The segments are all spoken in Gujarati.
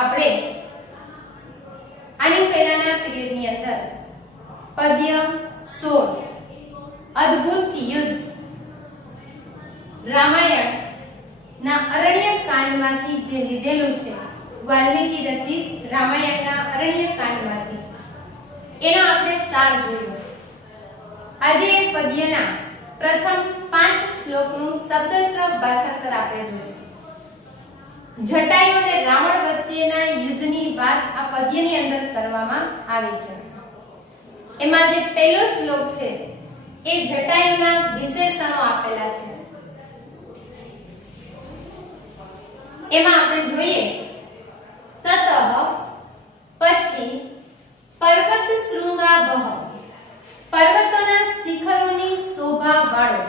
આપણે આની પહેલાના પીરિયડની અંદર પદ્ય 16 અદ્ભુત યુદ્ધ રામાયણ ના અરણ્ય કાંડમાંથી જે લીધેલું છે, વાલ્મીકી રચિત રામાયણના અરણ્ય કાંડમાંથી એનો આપણે સાર જોયો. આજે પદ્યના પ્રથમ 5 શ્લોકનું શબ્દસ્ર ભાષાંતર આપણે જોઈશું. જટાયુ અને રાવણ વચ્ચેના યુદ્ધની વાત આ પદ્યની અંદર કરવામાં આવી છે. એમાં જે પહેલો શ્લોક છે એ જટાયુના વિશેષણો આપેલા છે. એમાં આપણે જોઈએ તતઃ પછી પર્વત શૃંગાભ, પર્વતોના શિખરોની શોભા વાળો.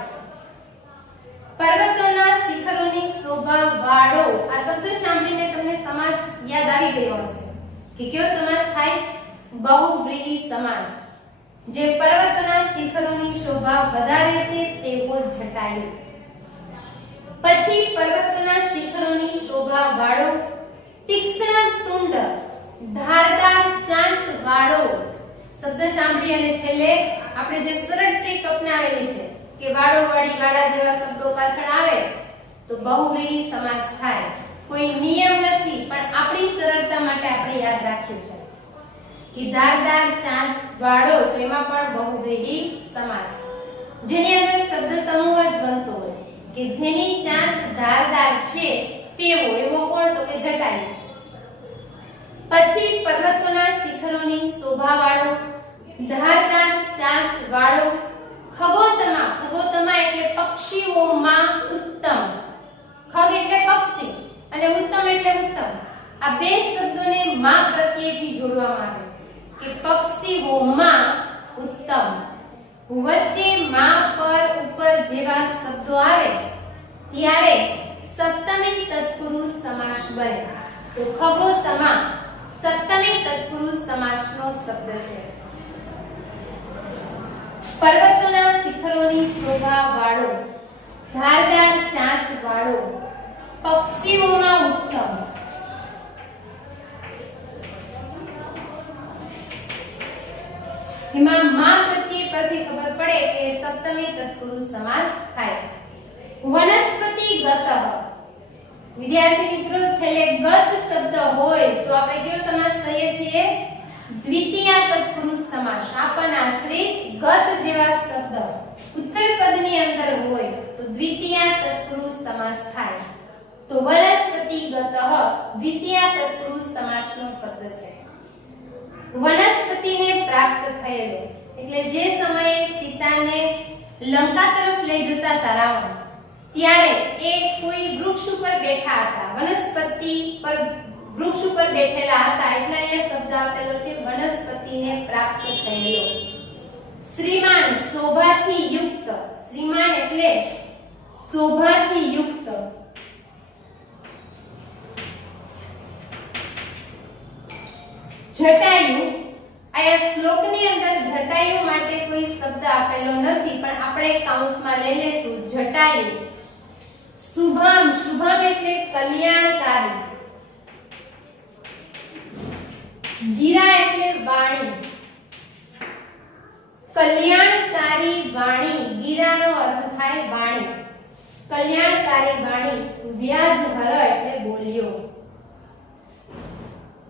પર્વતોના શિખરોની શોભા વાળો આ શબ્દ સાંભળીને તમને સમાસ યાદ આવી ગયો હશે કે કયો સમાસ થાય? બહુવ્રીહી સમાસ. જે પર્વતોના શિખરોની શોભા વધારે છે તેવો જટાયુ. પછી પર્વતોના શિખરોની શોભા વાળો તીક્ષ્ણ તુંડ, ધારદાર ચાંચ વાળો. શબ્દ સાંભળી અને છેલ્લે આપણે જે સરળ ટ્રીક અપનાવેલી છે કે વાળો વાળી વાળા જેવા શબ્દો પાછળ આવે તો બહુવ્રીહી સમાસ થાય. કોઈ નિયમ નથી, પણ આપણી સરળતા માટે આપણે યાદ રાખ્યું છે કે ધારદાર ચાંચ વાળો, તો એમાં પણ બહુવ્રીહી સમાસ. જેની અંદર શબ્દ સમૂહ જ બનતો હોય કે જેની ચાંચ ધારદાર છે તેવો. એવો કોણ? તો કે જટાયુ. પછી પર્વતોના શિખરોની શોભા વાળો, ધારદાર ચાંચ વાળો, ખગોતમા. ખગોતમા એટલે પક્ષીઓમાં ઉત્તમ. ખગ એટલે પક્ષી અને ઉત્તમ એટલે ઉત્તમ. આ બે શબ્દોને માં પ્રત્યેથી જોડવામાં આવે કે પક્ષીઓમાં ઉત્તમ. વચ્ચે માં પર ઉપર જેવા શબ્દો આવે ત્યારે સપ્તમી તત્પુરુષ સમાસ બને. તો ખગોતમા સપ્તમી તત્પુરુષ સમાસનો શબ્દ છે. પર્વતોના શિખરોની શોભા વાળો, ધારદાર ચાંચ વાળો, પક્ષીઓમાં ઉત્તમ. એમાં માં પ્રત્યય પરથી ખબર પડે કે સપ્તમી તત્પુરુષ સમાસ થાય. વનસ્પતિગત. વિદ્યાર્થી મિત્રો, છેલ્લે ગત શબ્દ હોય તો આપણે કયો સમાસ કહીએ છીએ? દ્વિતીય તત્પુરુષ સમાસ. આપન આશ્રિત ગત જેવા શબ્દ ઉત્તર પદની અંદર હોય તો દ્વિતીય તત્પુરુષ સમાસ થાય. તો વનસ્પતિગત દ્વિતીય તત્પુરુષ સમાસનો શબ્દ છે. વનસ્પતિને પ્રાપ્ત થયેલો એટલે જે સમયે સીતાને લંકા તરફ લઈ જતા હતા રાવણ, ત્યારે એ કોઈ વૃક્ષ ઉપર બેઠા હતા, વનસ્પતિ પર વૃક્ષ ઉપર બેઠેલા હતા, એટલે અહીંયા શબ્દ આપેલો છે વનસ્પતિને પ્રાપ્ત થયેલો. શ્રીમાન શોભાથી યુક્ત. શ્રીમાન એટલે શોભાથી યુક્ત. જટાયુ. આ શ્લોકની અંદર જટાયુ માટે કોઈ શબ્દ આપેલો નથી, પણ આપણે કૌંસમાં લઈ લેશું જટાયુ. શુભામ. શુભામ એટલે કલ્યાણકારી. ગીરા એટલે વાણી. કલ્યાણકારી વાણી. ગીરાનો અર્થ થાય વાણી. કલ્યાણકારી વાણી. વ્યાજહર એટલે બોલ્યો.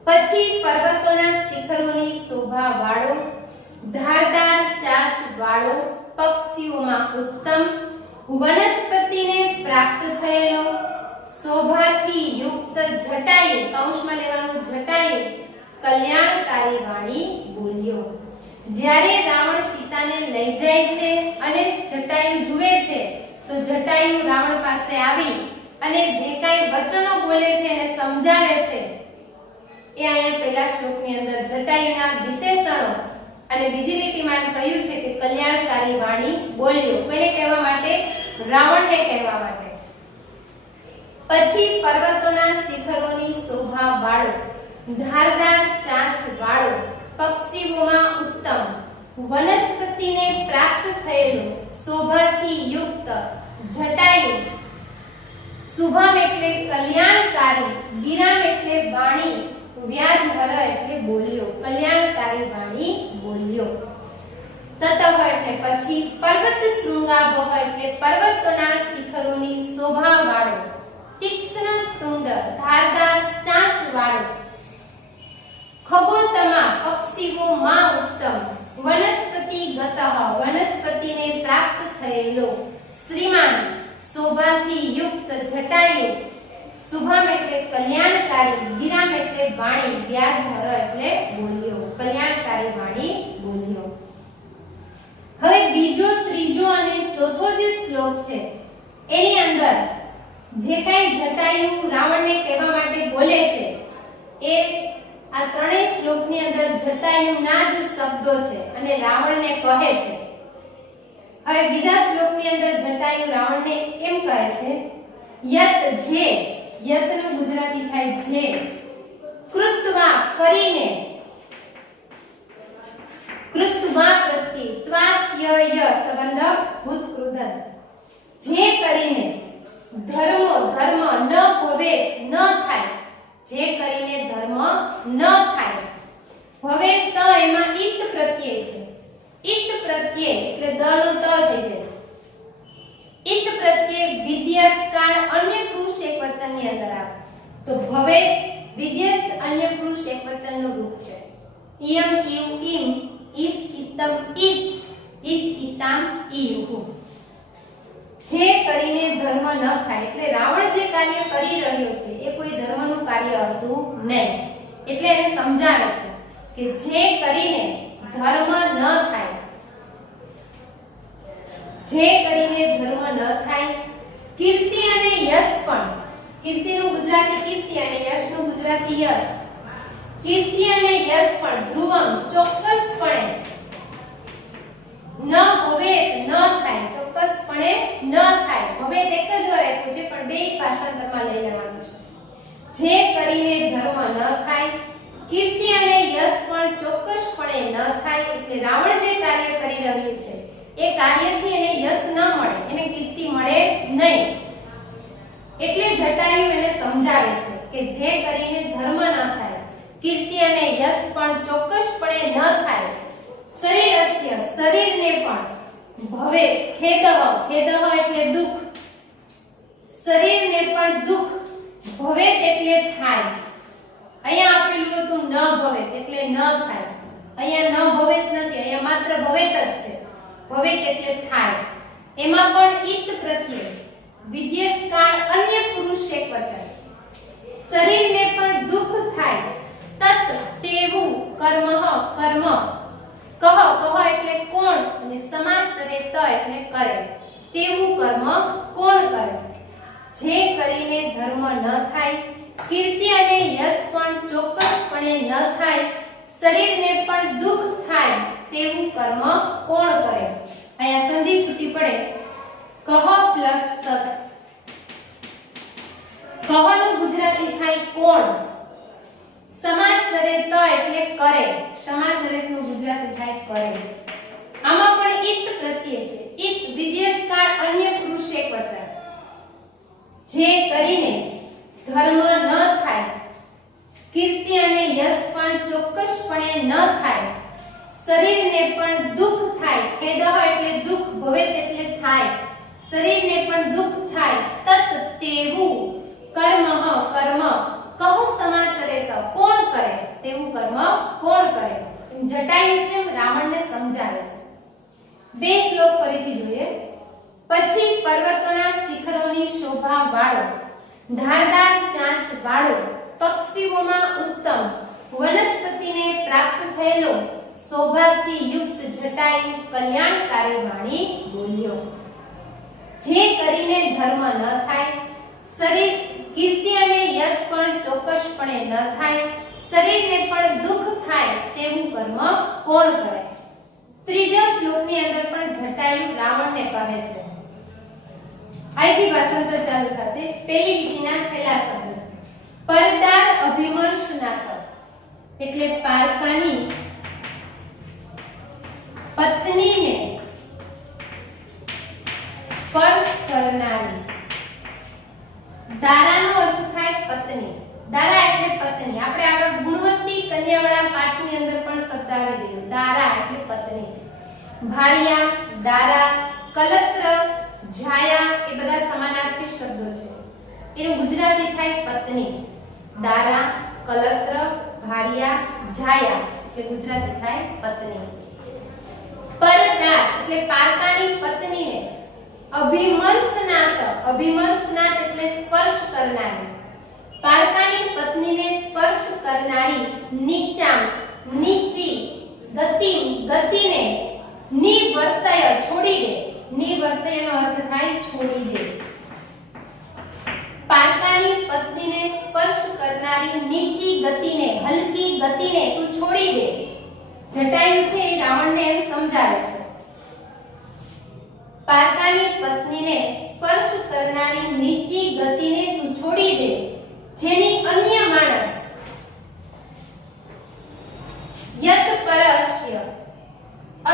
પછી પર્વતોના શિખરોની શોભા વાળો, ધારદાર ચાંચ વાળો, પક્ષીઓમાં ઉત્તમ, વનસ્પતિને પ્રાપ્ત થયેલો, શોભાથી યુક્ત જટાયુ. કૌંસમાં લેવાનું જટાયુ. કલ્યાણકારી વાણી બોલ્યો. જ્યારે રાવણ સીતાને લઈ જાય છે અને જટાયુ જુએ છે તો જટાયુ રાવણ પાસે આવી અને જે કાંઈ વચનો બોલે છે એને સમજાવે છે. એ અહીંયા પહેલા શ્લોકની અંદર જટાયુના વિશેષણો અને બીજી લીટીમાં કહ્યું છે કે કલ્યાણકારી વાણી બોલ્યો. કોને કહેવા માટે? રાવણને કહેવા માટે. પછી પર્વતોના શિખરોની શોભા વાળો, ધારદાર ચાંચ વાળો, પક્ષીઓમાં ઉત્તમ, વનસ્પતિને પ્રાપ્ત થયેલો, શોભાથી યુક્ત જટાયુ શુભમ એટલે કલ્યાણકારી, ગિરામ એટલે વાણી, વ્યાજહર એટલે બોલ્યો, કલ્યાણકારી વાણી બોલ્યો. તતઃ એટલે પછી, પર્વત શૃંગાભ એટલે પર્વતોના શિખરોની શોભા વાળો, તીક્ષ્ણ તુંડ ધારદાર ચાંચ વાળો, ખગોતમા પક્ષીઓમાં ઉત્તમ, વનસ્પતિ ગતઃ વનસ્પતિને પ્રાપ્ત થયેલો, શ્રીમાન શોભાથી યુક્ત જટાયુ, શુભમ એટલે કલ્યાણકારી, ગિરામ એટલે વાણી, વ્યાજહર એટલે બોલ્યો, કલ્યાણકારી વાણી બોલ્યો. હવે બીજો, ત્રીજો અને ચોથો જે શ્લોક છે એની અંદર જે કઈ જટાયુ રાવણને કહેવા માટે બોલે છે એ આ ત્રણેય શ્લોકની અંદર જટાયુના જ શબ્દો છે અને રાવણને કહે છે. હવે બીજા શ્લોકની અંદર જટાયુ રાવણને એમ કહે છે, યત જે, યતનું ગુજરાતી થાય જે, કૃત્વા કરીને, કૃત્વા પ્રત્યે, ત્વાત્યય સંબંધ ભૂતકૃદન, જે કરીને, ધર્મો ધર્મ ન ભવે ન થાય, જે કરીને ધર્મ ન થાય. હવે ત એમાં ઈત પ્રત્યય છે, ઈત પ્રત્યય એટલે દ નો ત થઈ જાય. ઈત પ્રત્યય વિદ્યત કાળ અન્ય પુરુષ એકવચનની અંદર આવે તો ભવે વિદ્યત અન્ય પુરુષ એકવચનનું રૂપ છે. ઇયમ ઇવ ઇમ, ઇસ ઇતમ ઇત, ઇત ઇતામ ઇયુઃ. જે કરીને ધર્મ ન થાય એટલે રાવણ જે કાર્ય કરી રહ્યો છે એ કોઈ ધર્મનું કાર્ય હતું નહીં. એટલે એને સમજાવે છે કે જે કરીને ધર્મ ન થાય, જે કરીને ધર્મ ન થાય, કીર્તિ અને યશ પણ, કીર્તિનું ગુજરાતી કીર્તિ અને યશનું ગુજરાતી યશ, કીર્તિ અને યશ પણ ધ્રુવમ ચોક્કસપણે, ન ભવે ન થાય, ચોક્કસપણે ન થાય. હવે એક જ વાર આપ્યું છે પણ બે ભાષાંતરમાં લઈ લેવાનું છે. જે કરીને ધર્મ ન થાય, કીર્તિ અને યશ પણ ચોક્કસપણે ન થાય એટલે રાવણ જે કાર્ય કરી રહ્યું છે એ કાર્યથી એને યશ ન મળે, એને કીર્તિ મળે નહીં. એટલે જટાયુ એને સમજાવે છે કે જે કરીને ધર્મ ન થાય, કીર્તિ અને યશ પણ ચોક્કસપણે ન થાય, શરીરસ્ય શરીરને પણ, ભવે ખેદઃ ખેદઃ એટલે દુઃખ, શરીરને પણ દુઃખ, ભવેત એટલે થાય. અહીંયા આપેલું હતું ન ભવેત એટલે ન થાય, અહીંયા ન ભવેત નથી, અહીંયા માત્ર ભવેત જ છે. ભવેત એટલે થાય. એમાં પણ ઈત પ્રત્યય વિદ્યત કાળ અન્ય પુરુષ એકવચન, શરીરને પણ દુઃખ થાય, તત તેવું કર્મઃ કર્મ, કહ કહ એટલે કોણ અને સમાચરે ત એટલે કરે, તેવું કર્મ કોણ કરે. જે કરીને ધર્મ ન થાય, કીર્તિ અને યશ પણ ચોક્કસપણે ન થાય, શરીરને પણ દુઃખ થાય તેવું કર્મ કોણ કરે. અહીંયા સંધિ છૂટી પડે, કહ પ્લસ તત. કહનું ગુજરાતી થાય કોણ, સમાચરે ત એટલે કરે, સમાચરેનું ગુજરાતી થાય કરે. આમાં પણ ઈત પ્રત્યય છે. ઈત વિદ્યત કાળ અન્ય પુરુષ એકવચન, જે કરીને ધર્મ ન થાય, કીર્તિ અને યશ પણ ચોક્કસપણે ન થાય, શરીરને પણ દુઃખ થાય, ખેદઃ એટલે દુઃખ, ભવેત એટલે થાય, શરીરને પણ દુઃખ થાય, તત તેવું કર્મઃ કર્મ, કહો સમાચરેત કોણ કરે, તેવું કર્મ કોણ કરે. જટાયુ છે રાવણને સમજાવે છે. બે શ્લોક ફરીથી જોઈએ. પછી પર્વતોના શિખરોની શોભા વાળો, ધારદાર ચાંચ વાળો, પક્ષીઓમાં ઉત્તમ, વનસ્પતિને પ્રાપ્ત થયેલો, શોભાથી યુક્ત જટાયુ કલ્યાણકારી વાણી બોલ્યો. જે કરીને ધર્મ ન થાય, શરીર કીર્તિ અને યશ પણ ચોક્કસપણે ન થાય, શરીરને પણ દુઃખ થાય તેવું કર્મ કોણ કરે. ત્રીજા શ્લોકની અંદર પણ જટાયુ રાવણને કહે છે. અહીંથી ભાષાંતર ચાલુ થશે. પહેલી લીટીના છેલ્લા શબ્દ, પરદાર અભિમર્શ ના કર એટલે પારકાની પત્નીને સ્પર્શ કરનારી, દારાનો અર્થ થાય પત્ની. દારા એટલે પત્ની. આપણે આગળ ગુણવંતી કન્યાવાળા પાઠની અંદર પણ શબ્દ આવી ગયો. દારા એટલે પત્ની. ભાળિયા, દારા, કલત્ર, જાયા એ બધા સમાનાર્થી શબ્દો છે. એનું ગુજરાતી થાય પત્ની. દારા, કલત્ર, ભાળિયા, જાયા એટલે ગુજરાતી થાય પત્ની. પરદાર એટલે પારકાની પત્નીને અભિમર્શનાથ એટલે સ્પર્શ કરનારી. પારકાની પત્નીને સ્પર્શ કરનારી નીચી ગતિને નિવર્તય છોડી દે. નિવર્તયનો અર્થ થાય છોડી દે. પારકાની પત્નીને સ્પર્શ કરનારી નીચી ગતિને, હલકી ગતિને તું છોડી દે. જટાયુ છે એ રાવણને એમ સમજાવે છે. પારકાની પત્નીને સ્પર્શ કરનારી નીચી ગતિને તું છોડી દે, જેની અન્ય માણસ યત પરસ્ય,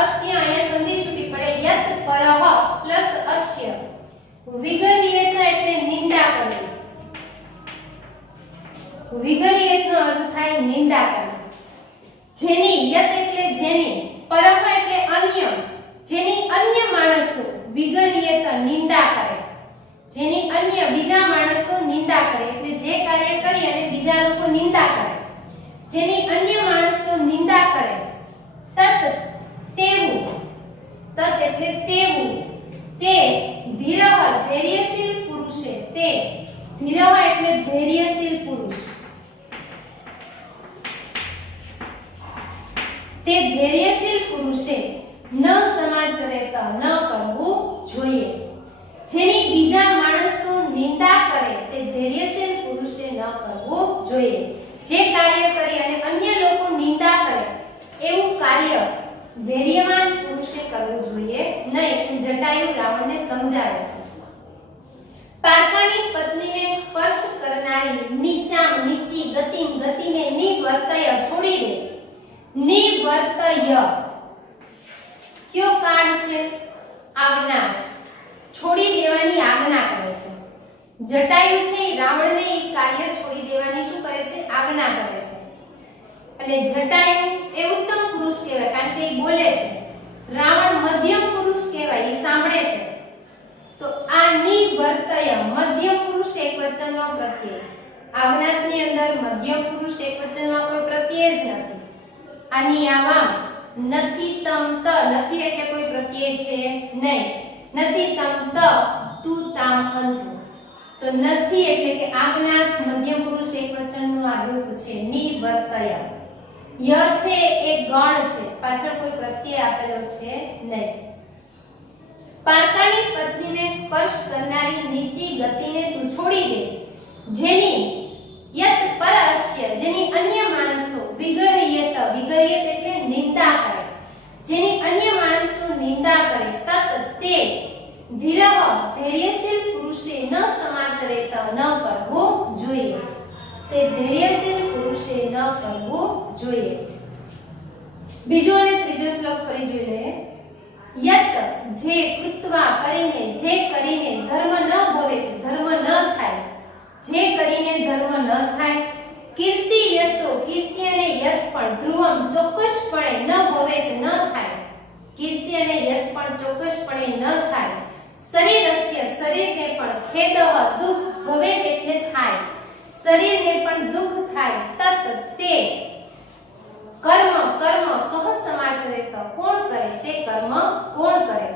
અસ્ય અહીંયા સંધિ છૂટી પડે, યત પરહ પ્લસ અસ્ય, વિગર્યત એટલે નિંદા કરવી. વિગર્યતનો અર્થ થાય નિંદા કરવી. જેની, યત એટલે જેની, પરહ એટલે અન્ય, જેની અન્ય માણસો વિગર્યત નિંદા કરે. જેની અન્ય બીજા માણસો નિંદા કરે એટલે જે કાર્ય કરી અને બીજા લોકો નિંદા કરે. જેની અન્ય માણસો નિંદા કરે. તત તેવું, તત એટલે તેવું, તે ધીરહ ધૈર્યશીલ પુરુષે, તે ધીરહ એટલે ધૈર્યશીલ પુરુષ, તે ધૈર્યશીલ પુરુષે ન સમાચરેત ન કરવું જોઈએ. જેની બીજા માણસો નિંદા કરે તે ધૈર્યશીલ પુરુષે ન કરવું જોઈએ. જે કાર્ય કરી અને અન્ય લોકો નિંદા કરે એવું કાર્ય ધૈર્યવાન પુરુષે કરવું જોઈએ નહીં. જટાયુ રાવણને સમજાવે છે. પારકાની પત્નીને સ્પર્શ કરનારી નીચી ગતિને નિવર્તય છોડી દે. નિવર્તય કયો કાળ છે? આજ્ઞા છે. છોડી દેવાની આજ્ઞા કરે છે. જટાયુ છે રાવણને એ કાર્ય છોડી દેવાની શું કરે છે? આજ્ઞા કરે છે. અને જટાયુ એ ઉત્તમ પુરુષ કહેવાય કારણ કે એ બોલે છે. રાવણ મધ્યમ પુરુષ કહેવાય, એ સાંભળે છે. તો આ નિવર્તય મધ્યમ પુરુષ એકવચનનો પ્રત્યય. આજ્ઞાની અંદર મધ્યમ પુરુષ એકવચનમાં કોઈ પ્રત્યય જ નથી. આની આવા નથી તમ ત, નથી એટલે કોઈ પ્રત્યય છે નહીં. નથી તમ ત તું તામ અંતુ. તો નથી એટલે કે આજ્ઞાત મધ્યમ પુરુષ એકવચનનું આ રૂપ છે નિવર્તય. ય છે એ ગણ છે, પાછળ કોઈ પ્રત્યય આપેલો છે નહીં. પારકાની પત્નીને સ્પર્શ કરનારી નીચી ગતિને તું છોડી દે. જેની યત પરસ્ય, જેની અન્ય માણસો વિગર્યત, વિગર્યત એટલે નિંદા કરે, જેની અન્ય માણસો નિંદા કરે. તત તે ધીરહ ધૈર્યશીલ પુરુષે ન સમાચરેત ન કરવું જોઈએ. તે ધૈર્યશીલ પુરુષે ન કરવું જોઈએ. બીજો અને ત્રીજો શ્લોક ફરી જોઈ લઈએ. યત જે કૃત્વા કરીને, જે કરીને ધર્મ ન ભવે, ધર્મ ન થાય, જે કરીને ધર્મ ન થાય. કીર્તિ યશો, કીર્તિ અને યશ પણ ધ્રુવમ ચોક્કસપણે ન ભવે ન થાય. કીર્તિ અને યશ પણ ચોક્કસપણે ન થાય. શરીરસ્ય, શરીરને પણ ખેદઃ દુઃખ ભવે એટલે થાય, શરીરને પણ દુઃખ થાય. તત તે કર્મ, કર્મ કહ સમાચરેત કોણ કરે, તે કર્મ કોણ કરે.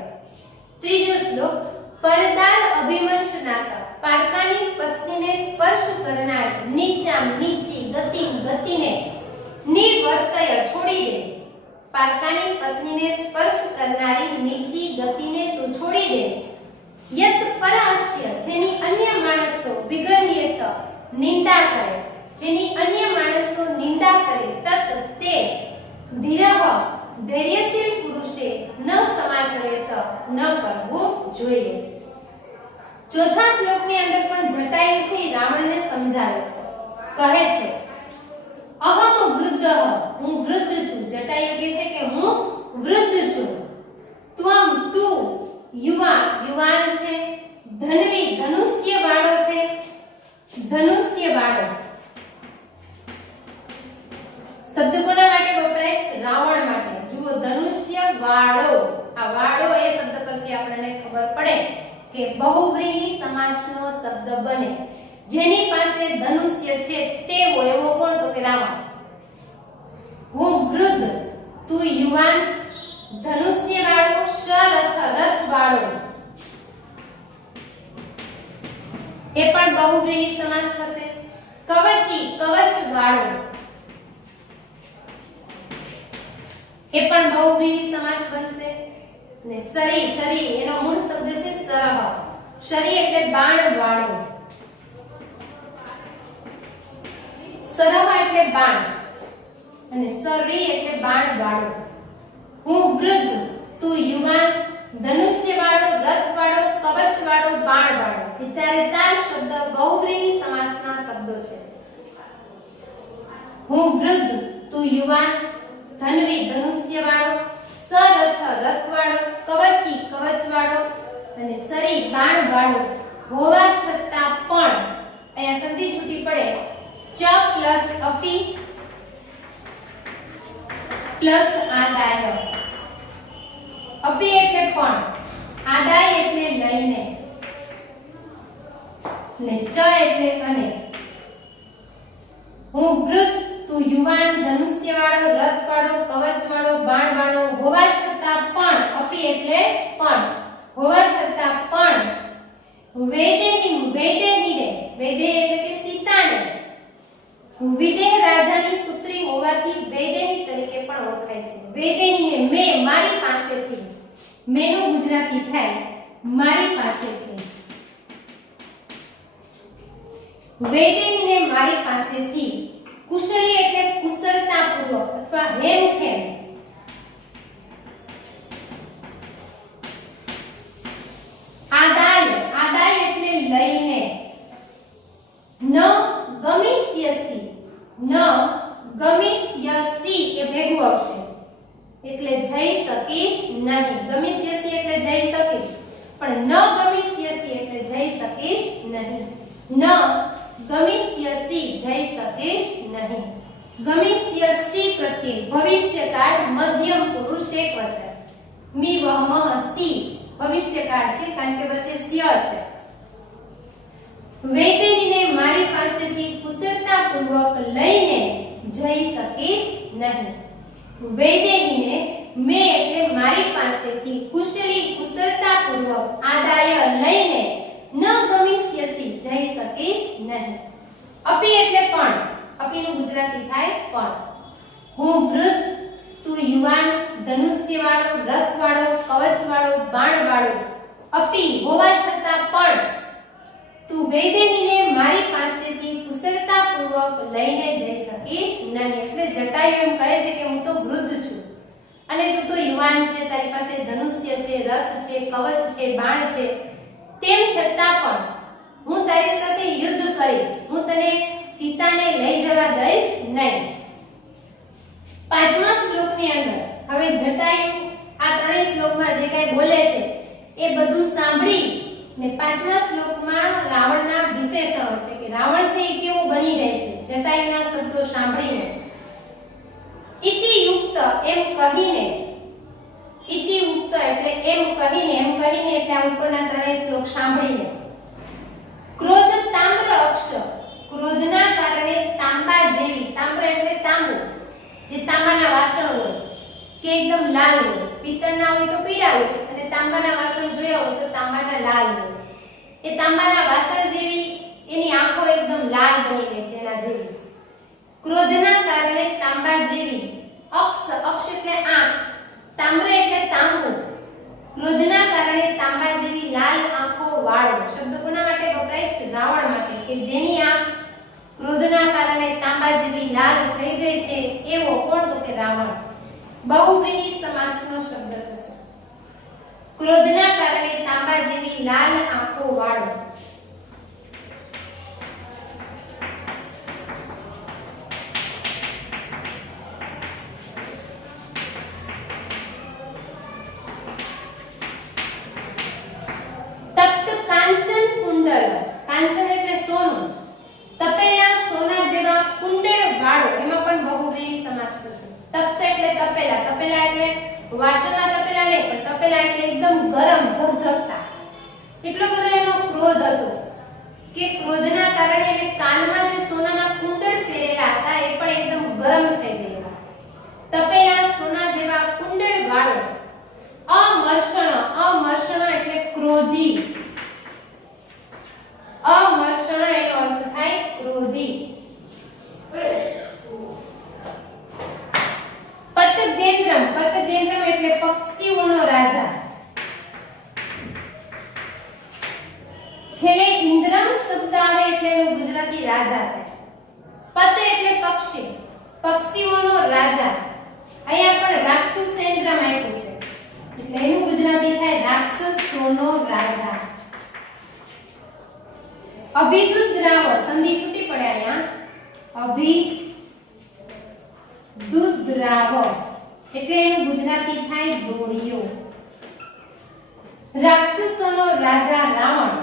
ત્રીજો શ્લોક. પરદાર અભિમર્શનાથ, પારકાની પત્નીને સ્પર્શ કરનાર નીચી ગતિને નિવર્તય છોડી દે. પારકાની પત્નીને સ્પર્શ કરનારી નીચી ગતિને તું છોડી દે. યત પરાશ્ય, જેની અન્ય માણસો વિગર્યત નિંદા કરે, જેની અન્ય માણસો નિંદા કરે. તત તે ધીરહ ધૈર્યશીલ પુરુષે ન સમાચરેત ન કરવું જોઈએ. ચોથા શ્લોકની અંદર પણ જટાયુ છે એ રાવણને સમજાવે છે. કહે છે અહમ વૃદ્ધ, હું વૃદ્ધ છું. જટાયુ કહે છે કે હું વૃદ્ધ છું. ત્વમ તું યુવાન, યુવાન છે. ધનવી ધનુષ્ય વાળો છે. વાળો, આ વાળો એ શબ્દ પરથી આપણને ખબર પડે કે બહુવ્રીહી સમાસનો શબ્દ બને જેની પાસે ધનુષ્ય છે તેવો, એવો કોણ તો કે રાવણ. હું વૃદ્ધ, તું યુવાન, ધનુષ્ય વાળો, શરથ રથ વાળો, એ પણ બહુવ્રીહી સમાસ થશે. કવચી, કવચ વાળો, એ પણ બહુવ્રીહી સમાસ બનશે. ને સરી, સરી એનો મૂળ શબ્દ છે સરહ, સરી એટલે બાણ વાળો, સરહ એટલે બાણ અને સરી એટલે બાણ વાળો. હું વૃદ્ધ, તું યુવાન, ધનુષ્ય વાળો, રથ વાળો, કવચ વાળો, બાણ વાળો, એ ચારે ચાર શબ્દ બહુવ્રીહી સમાસના શબ્દો છે. હું વૃદ્ધ, તું યુવાન, ધનવી ધનુષ્ય વાળો, સરથ રથ વાળો, કવચી કવચ વાળો અને સરી બાણ વાળો હોવા છતાં પણ અહીંયા સંધિ છૂટી પડે ચ પ્લસ અપી પ્લસ આદાય. અપી એટલે પણ, આદાય એટલે લઈને ને ચ એટલે અને. હું વૃદ્ધ, તું યુવાન, ધનુષ્ય વાળો, રથ વાળો, કવચ વાળો, બાણ વાળો હોવા છતાં પણ, અપી એટલે પણ, હોવા છતાં પણ વૈદેહી, વૈદેહી રે, વૈદેહી એટલે કે સીતાને, વિદેહ રાજાની પુત્રી હોવાથી વૈદેહી તરીકે પણ ઓળખાય છે. વૈદેહીને મેં મારી પાસેથી, મેનું ગુજરાતી થાય મારી પાસેથી, વૈદેહીને મારી પાસેથી, કુશલી એટલે કુશળતાપૂર્વક અથવા હેમખેમ, આદાય, આદાય એટલે લઈને, ન ગમિષ્યસી, ન ગમિષ્યસી એ ભેગું આવશે એટલે જઈ શકીશ નહીં. ગમિષ્યસી એટલે જઈ શકીશ, પણ ન ગમિષ્યસી એટલે જઈ શકીશ નહીં. ન ગમિષ્યસી જઈ શકીશ નહીં. ગમિષ્યસી પ્રત્યે ભવિષ્યકાળ મધ્યમ પુરુષ એકવચન. મી વહ સી ભવિષ્યકાળ છે કારણ કે વચ્ચે સ્ય છે. વૈદેહીને મારી પાસેથી કુશળતાપૂર્વક લઈને જઈ શકીશ નહીં. વૈદેહીને મેં એટલે મારી પાસેથી કુશલી કુશળતાપૂર્વક આદાય લઈને ન ગમિષ્યસી જઈ શકીશ નહીં. અપી એટલે પણ, અપીનું ગુજરાતી થાય પણ. હું વૃદ્ધ, તું યુવાન, ધનુષ્ય વાળો, રથ વાળો, કવચ વાળો, બાણ વાળો, અપી હોવા છતાં પણ તું વૈદેહીને મારી પાસેથી કુશળતાપૂર્વક લઈને જઈ શકીશ નહીં. એટલે જટાયુ એમ કહે છે કે હું તો વૃદ્ધ છું અને તું તો યુવાન છે, તારી પાસે ધનુષ્ય છે, રથ છે, કવચ છે, બાણ છે, તેમ છતાં પણ હું તારી સાથે યુદ્ધ કરીશ, હું તને સીતાને લઈ જવા દઈશ નહીં. પાંચમા શ્લોકની અંદર હવે જટાયુ આ ત્રણેય શ્લોકમાં જે કંઈ બોલે છે એ બધું સાંભળી ને પાંચમા શ્લોકમાં રાવણના વિશેષણો છે કે રાવણ છે એ કેવો બની જાય છે જટાયુના શબ્દો સાંભળીને. ઇતિ યુક્ત એમ કહીને, ઇતિ યુક્ત એટલે એમ કહીને એટલે આ ઉપરના ત્રણેય શ્લોક સાંભળીને. ક્રોધ તામ્ર અક્ષ, ક્રોધના કારણે તાંબા જેવી, તામ્ર એટલે તાંબુ, જે તાંબાના વાસણ હોય કે એકદમ લાલ હોય, પિત્તળના હોય તો પીળા હોય અને તાંબાના વાસણ જોયા હોય તો તાંબાના લાલ હોય. એ તાંબાના વાસણ જેવી એની આંખો એકદમ લાલ બની ગઈ છે એના જેવી. ક્રોધના કારણે તાંબા જેવી. અક્ષ, અક્ષ એટલે આંખ, તામ્ર એટલે તાંબુ. ક્રોધના કારણે તાંબા જેવી લાલ આંખો વાળો શબ્દ કોના માટે વપરાય છે? રાવણ માટે, કે જેની આંખ ક્રોધના કારણે તાંબા જેવી લાલ થઈ ગઈ છે એવો કોણ? તો કે રાવણ. બહુવ્રીહી સમાસનો શબ્દ થશે. ક્રોધના કારણે તાંબા જેવી લાલ આંખો વાળો. તપ્ત કાંચન કુંડલ, કાંચન એટલે સોનું, તપેલા સોના જેવા કુંડળ વાળો, એમાં પણ બહુવ્રીહી સમાસ થશે. તપ્ત એટલે તપેલા, તપેલા એટલે વાસણના તપેલા એટલે એકદમ ગરમ ધગધગતા. એટલો બધો એનો ક્રોધ હતો કે ક્રોધના કારણે એને કાનમાં જે સોનાના કુંડળ પહેરેલા હતા એ પણ એકદમ ગરમ થઈ ગયેલા. તપેલા સોના જેવા કુંડળ વાળો અમર્ષણ એટલે ક્રોધી. અમર્ષણ એનો અર્થ થાય ક્રોધી. પતગેન્દ્રમ એટલે પક્ષીઓનો રાજા. છેલ્લે ઇન્દ્રમ શબ્દ આવે એટલે એનું ગુજરાતી રાજા થાય. પત એટલે પક્ષી, પક્ષીઓનો રાજા. અહીંયા પણ રાક્ષસેન્દ્રમ આપ્યું છે એટલે એનું ગુજરાતી થાય રાક્ષસોનો રાજા. અભિદુદ્રાવ સંધિ છૂટી પડે અહીંયા. અભિદુદ્રાવ એટલે એનું ગુજરાતી થાય દોરીઓ. રાક્ષસોનો રાજા રાવણ,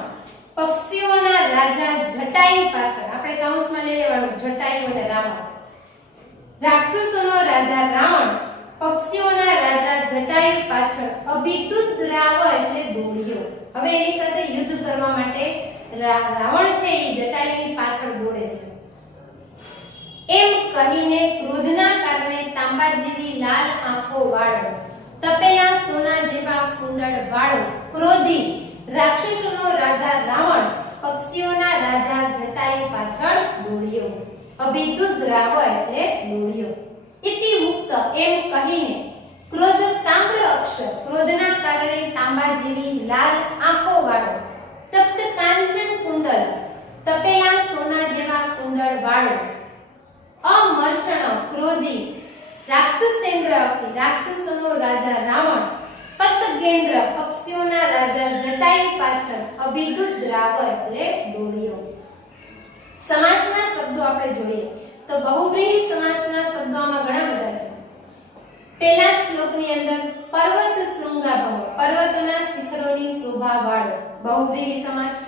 પક્ષીઓના રાજા જટાયુ પાછળ આપણે કૌંસમાં લઈ લેવાનું જટાયુ અને રાવણ. રાક્ષસોનો રાજા રાવણ, પક્ષીઓના રાજા જટાયુ પાછળ અભિદુદ્રાવ એટલે દોરીઓ. હવે એની સાથે યુદ્ધ કરવા માટે રાવણ છે એ જટાયુની પાછળ દોડે છે. એમ કહીને ક્રોધના કારણે તાંબા જેવી લાલ આંખો વાળો, તપેલા સોના જેવા કુંડળ વાળો, ક્રોધી રાક્ષસોનો રાજા રાવણ, પક્ષીઓના રાજા જટાયુ પાછળ દોડ્યો. અભિદુદ્રાવ એટલે દોડ્યો. ઇતિ ઉક્ત એમ કહીને ક્રોધ તામ્ર અક્ષર, ક્રોધના કારણે તાંબા જેવી લાલ આંખો વાળો, તપ્ત કાંચન કુંડલ, તપેલા સોના જેવા કુંડળ વાળો, અમર્ષણ ક્રોધી, રાક્ષસેન્દ્ર રાક્ષસોનો રાજા રાવણ, પતગેન્દ્ર પક્ષીઓના રાજા જટાયુ પાછળ અભિદુદ્રાવ એટલે દોડ્યો. સમાસના શબ્દો આપણે જોઈએ તો બહુવ્રીહી સમાસના શબ્દો આમાં ઘણા બધા છે. પહેલા શ્લોકની અંદર પર્વત શૃંગાભવ, પર્વતોના શિખરોની શોભા વાળો બહુવ્રીહી સમાસ.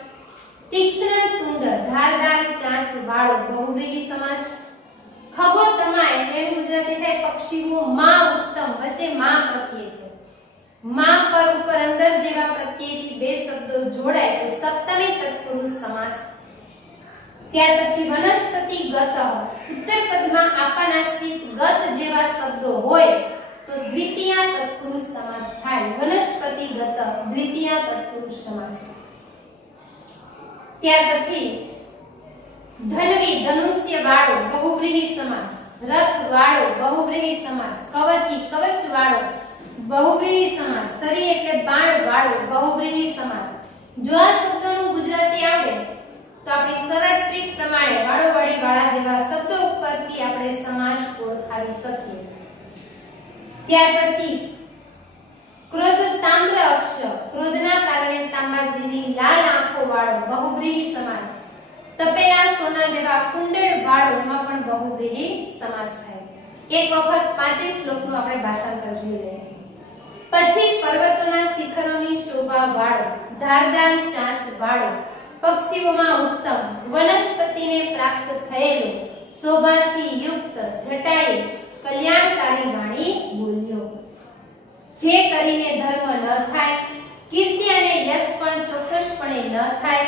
તીક્ષ્ણ તુંડ, ધારદાર ચાંચ વાળો બહુવ્રીહી સમાસ. ખગોતમા એટલે ગુજરાતી થાય પક્ષીઓ. માં ઉત્તમ વચ્ચે માં પ્રત્યય છે. માં પર ઉપર અંદર જેવા પ્રત્યયથી બે શબ્દો જોડાય તો સપ્તમી તત્પુરુષ સમાસ. ત્યાર પછી વનસ્પતિ ગત, ઉત્તર પદમાં આપાનાશ્રિત ગત જેવા શબ્દો હોય તો દ્વિતીય તત્પુરુષ સમાસ થાય. વનસ્પતિ ગત દ્વિતીય તત્પુરુષ સમાસ. ત્યાર પછી ધનવી ધનુષ્ય વાળો બહુવ્રીહી સમાસ. રથ વાળો બહુવ્રીહી સમાસ. કવચી કવચ વાળો બહુવ્રીહી સમાસ. સરી એટલે બાણ વાળો બહુવ્રીહી સમાસ. જો આ શબ્દોનું ગુજરાતી આવડે તો આપણી સરળ ટ્રીક પ્રમાણે વાળોવાળી વાળા જેવા શબ્દો ઉપરથી આપણે સમાસ ઓળખાવી શકીએ. ત્યાર પછી ક્રોધ તામ્ર અક્ષર, ક્રોધના કારણે તાંબા જેવી લાલ આંખો વાળો બહુવ્રીહી સમાસ. તપેલા સોના જેવા કુંડળ વાળો માં પણ બહુવ્રીહી સમાસ થાય. એક વખત પાંચેય શ્લોકનું આપણે ભાષાંતર જોઈ લઈએ. પછી પર્વતોના શિખરોની શોભા વાળો, ધારદાર ચાંચ વાળો, પક્ષીઓમાં ઉત્તમ, વનસ્પતિને પ્રાપ્ત થયેલો, શોભાથી યુક્ત, જટાયુ, કલ્યાણકારી વાણી બોલ્યો. જે કરીને ધર્મ ન થાય, કીર્તિ અને યશ પણ ચોક્કસપણે ન થાય,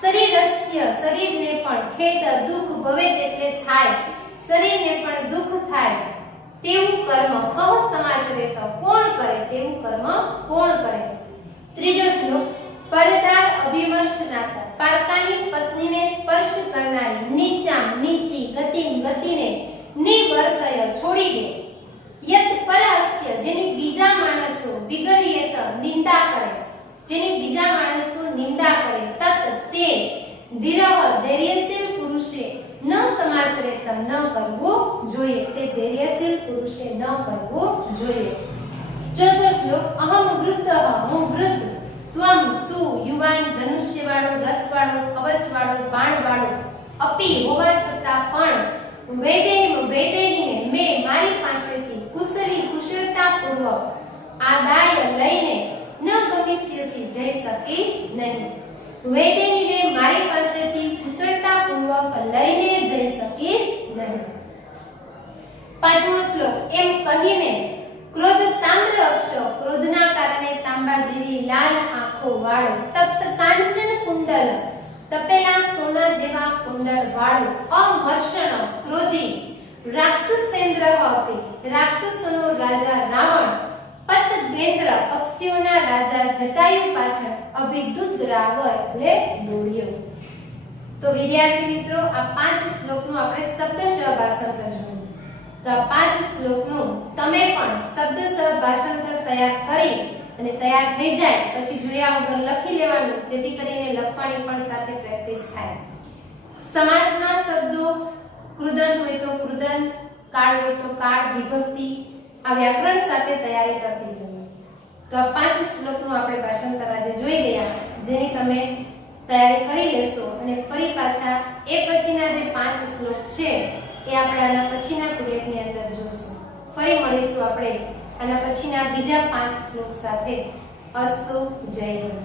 શરીરસ્ય શરીરને પણ ખેદ દુઃખ ભવે એટલે થાય, શરીરને પણ દુઃખ થાય તેવું કર્મ કહ સમાચરે તો કોણ કરે, તેવું કર્મ કોણ કરે. ત્રીજો શ્લોક પરદાર અભિમર્શનાથ, પારકાની પત્નીને સ્પર્શ કરનારી, નીચા નીચી, ગતિમ ગતિને, નિવર્તય છોડી દે, યત પરસ્ય જેની બીજા માણસો, વિગર્યત નિંદા કરે, જેની બીજા માણસો નિંદા કરે, તત તે, વિરહ ધૈર્યશીલ પુરુષે ન સમાચરેત ન કરવું જોઈએ, તે ધૈર્યશીલ પુરુષે ન કરવું જોઈએ. ચોથો શ્લોક અહમ વૃદ્ધ, હું વૃદ્ધ, ત્વમ તું યુવાન, ધનુષ્ય વાળો, રથ વાળો, કવચ વાળો, બાણ વાળો, અપી હોવા છતાં પણ, વેદેહીને મેં મારી પાસેથી કુશળતા પૂર્વક આદાય લઈને ન ગમિષ્યસી જઈ શકીશ નહીં. વેદેહીને મારી પાસેથી કુશળતા પૂર્વક લઈને જઈ શકીશ નહીં. પાંચમો શ્લોક એમ કહીને ક્રોધ તામ્ર અક્ષ, ક્રોધના કારણે લાલ આંખો વાળો તપ્ત કાંચન કુંડલ તપેલા સોના જેવા કુંડળ વાળો અમર્ષણ ક્રોધી રાક્ષસેન્દ્ર અપી રાક્ષસોનો રાજા રાવણ પતગેન્દ્ર પક્ષીઓના રાજા જટાયુ પાછળ અભિદુત રાવર એટલે દોડ્યો. તો વિદ્યાર્થી મિત્રો આ 5 શ્લોકનું આપણે શબ્દશઃ ભાષાંતર જોયું. તો આ 5 શ્લોકનું તમે પણ શબ્દશઃ ભાષાંતર તૈયાર કરી અને તૈયાર થઈ જાય પછી જોયા વગર લખી લેવાનું, જેથી કરીને લખવાની પણ સાથે પ્રેક્ટિસ થાય. સમાસના શબ્દો કૃદંત હોય તો કૃદંત, કાળ હોય તો કાળ, વિભક્તિ આ વ્યાકરણ સાથે તૈયારી કરતી જવી. તો આ 5 શ્લોકનું આપણે ભાષાંતર આજે જોઈ ગયા, જેની તમે તૈયારી કરી લેશો અને ફરી પાછા એ પછીના જે 5 શ્લોક છે એ આપણે આના પછીના પીરિયડની અંદર જોશું. ફરી મળીશું આપણે આના પછીના બીજા 5 શ્લોક સાથે. અસ્તુ જય હિન્દ.